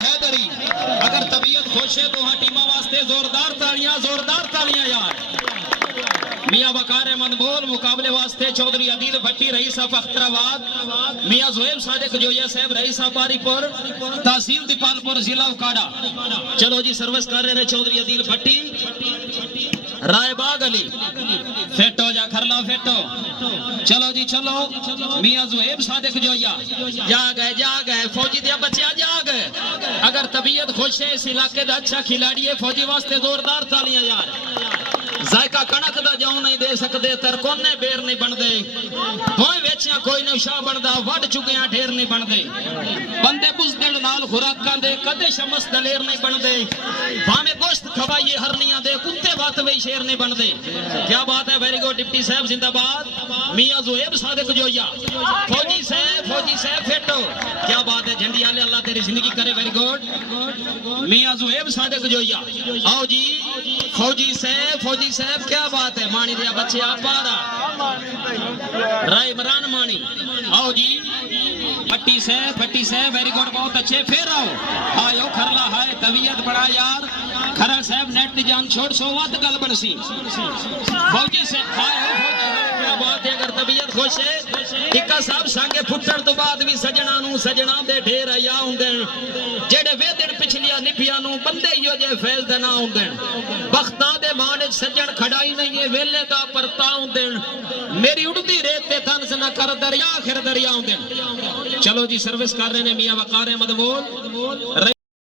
हैदरी अगर तबीयत खुश है तो हाँ टीमा वास्ते जोरदार तालियां यार। मियां वकार अहमद बोल मुकाबले वास्ते चौधरी अदील भट्टी रईस ऑफ अख्तराबाद, मियां जोहेब सादिक जोया साहब रईस ऑफ बारीपुर तहसील दीपालपुर जिला उकाड़ा। चलो जी सर्विस कर रहे हैं चौधरी अदील भट्टी रायबाग अली फिट हो जा खरला फिट हो। चलो जी चलो मियां जोहेब सादिक जोया जा गए फौजी दिया बच्चे जा गए। अगर तबीयत खुश है इस इलाके का अच्छा खिलाड़ी है फौजी वास्ते जोरदार तालियां यार। जायका कणक दा जाऊं नहीं दे सकते तरकोने बेर नहीं बनते कोई वेचिया कोई नहीं शाह बनता वड चुकिया ढेर नहीं बनते बंदे बुजदिल नाल खुराकां दे कदे शमस दलेर नहीं बनते भावे गोश्त खवाइए हरनियां दे कुत्ते बात वे शेर नहीं बनते। क्या बात है वेरी गुड डिप्टी साहब जिंदाबाद। मियां जोहेब सादिक जोया फौजी साहब फिट हो। क्या बात है झंडी वाले अल्लाह तेरी जिंदगी करे वेरी गुड। मियां जोहेब सादिक जोया आओ जी फौजी साहब क्या बात है मानी दिया बच्चे आप राय इमरान मानी आओ जी भट्टी साहब वेरी गुड बहुत अच्छे फिर आओ आयो खरला है तबीयत बड़ा यार खरल साहब नेट जान छोड़ सो वत गल बनसी फौजी साहब क्या बात है। अगर तबीयत खुश है टिक्का साहब सांगे फुटण तो बाद भी सजना दे ढेर आया हुंदे जेड़े वेदन पिछलिया निभिया नु बंदे यो जे फैल दे ना हुंदे बख्तां दे मान सजन खड़ाई नहीं है वेले दा परता हुंदे मेरी उड़दी रेत ते थन से ना कर दरिया आखिर दरिया हुंदे। चलो जी सर्विस कर रहे ने मियां वकार अहमद बोल।